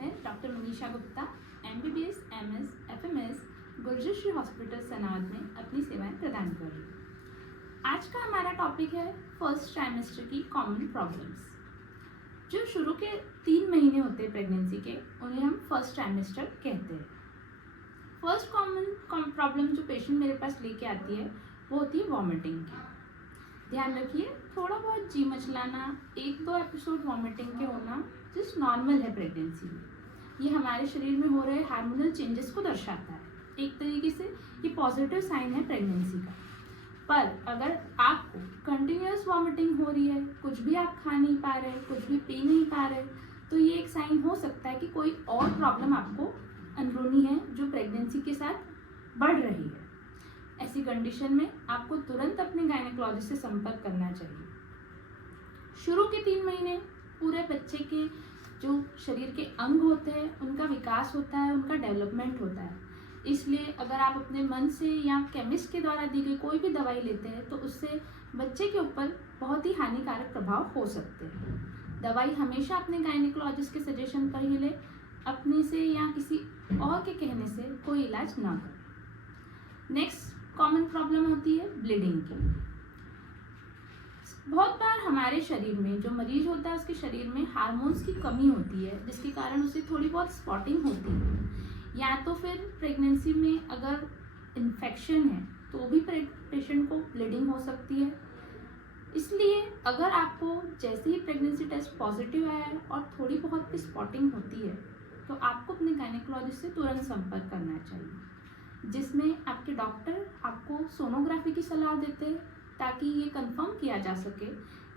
मैं doctor Manisha Gupta MBBS MS FMS Gurjar Shri hospital Sanad में अपनी सेवाएं प्रदान कर रही हूँ। आज का हमारा टॉपिक है फर्स्ट ट्राइमेस्टर की कॉमन प्रॉब्लम्स। जो शुरू के 3 महीने होते हैं प्रेगनेंसी के, उन्हें हम फर्स्ट ट्राइमेस्टर कहते हैं। फर्स्ट कॉमन प्रॉब्लम जो पेशेंट मेरे पास लेके आती है वो होती है वॉमिटिंग की। ध्यान रखिए, थोड़ा बहुत जी मचलाना, 1-2 एपिसोड वॉमिटिंग के होना जस्ट नॉर्मल है प्रेगनेंसी में। ये हमारे शरीर में हो रहे हार्मोनल चेंजेस को दर्शाता है। एक तरीके से ये पॉजिटिव साइन है प्रेगनेंसी का। पर अगर आपको कंटिन्यूअस वॉमिटिंग हो रही है, कुछ भी आप खा नहीं पा रहे, कुछ भी पी नहीं पा रहे, तो ये एक साइन हो सकता है कि कोई और प्रॉब्लम आपको अंदरूनी है जो प्रेगनेंसी के साथ बढ़ रही है। ऐसी कंडीशन में आपको तुरंत अपने गायनेकोलॉजिस्ट से संपर्क करना चाहिए। शुरू के 3 महीने पूरे बच्चे के जो शरीर के अंग होते हैं उनका विकास होता है, उनका डेवलपमेंट होता है। इसलिए अगर आप अपने मन से या केमिस्ट के द्वारा दी गई कोई भी दवाई लेते हैं तो उससे बच्चे के ऊपर बहुत ही हानिकारक प्रभाव हो सकते हैं। दवाई हमेशा अपने गायनेकोलॉजिस्ट के सजेशन पर ही ले, अपने से या किसी और के कहने से कोई इलाज ना करें। नेक्स्ट कॉमन प्रॉब्लम होती है ब्लीडिंग की। बहुत बार हमारे शरीर में जो मरीज होता है उसके शरीर में हार्मोन्स की कमी होती है, जिसके कारण उसे थोड़ी बहुत स्पॉटिंग होती है। या तो फिर प्रेगनेंसी में अगर इन्फेक्शन है तो भी पेशेंट को ब्लीडिंग हो सकती है। इसलिए अगर आपको जैसे ही प्रेगनेंसी टेस्ट पॉजिटिव आया है और थोड़ी बहुत भी स्पॉटिंग होती है तो आपको अपने गायनेकोलॉजिस्ट से तुरंत संपर्क करना चाहिए, जिसमें आपके डॉक्टर आपको सोनोग्राफी की सलाह देते हैं ताकि ये कंफर्म किया जा सके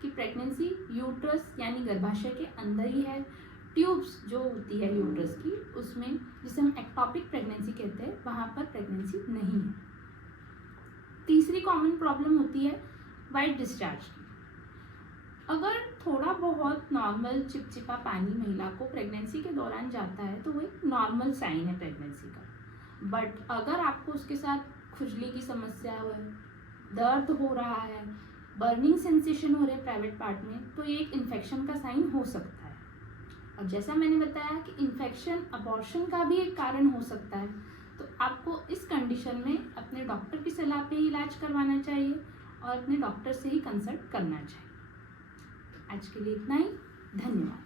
कि प्रेगनेंसी यूट्रस यानी गर्भाशय के अंदर ही है। ट्यूब्स जो होती है यूट्रस की, उसमें जिसे हम एक्टोपिक प्रेगनेंसी कहते हैं, वहाँ पर प्रेगनेंसी नहीं है। तीसरी कॉमन प्रॉब्लम होती है वाइट डिस्चार्ज की। अगर थोड़ा बहुत नॉर्मल चिपचिपा पानी महिला को प्रेगनेंसी के दौरान जाता है तो वो एक नॉर्मल साइन है प्रेगनेंसी का। बट अगर आपको उसके साथ खुजली की समस्या हो, दर्द हो रहा है, बर्निंग सेंसेशन हो रहे प्राइवेट पार्ट में, तो ये एक इन्फेक्शन का साइन हो सकता है। और जैसा मैंने बताया कि इन्फेक्शन अबॉर्शन का भी एक कारण हो सकता है, तो आपको इस कंडीशन में अपने डॉक्टर की सलाह पे ही इलाज करवाना चाहिए और अपने डॉक्टर से ही कंसल्ट करना चाहिए। आज के लिए इतना ही। धन्यवाद।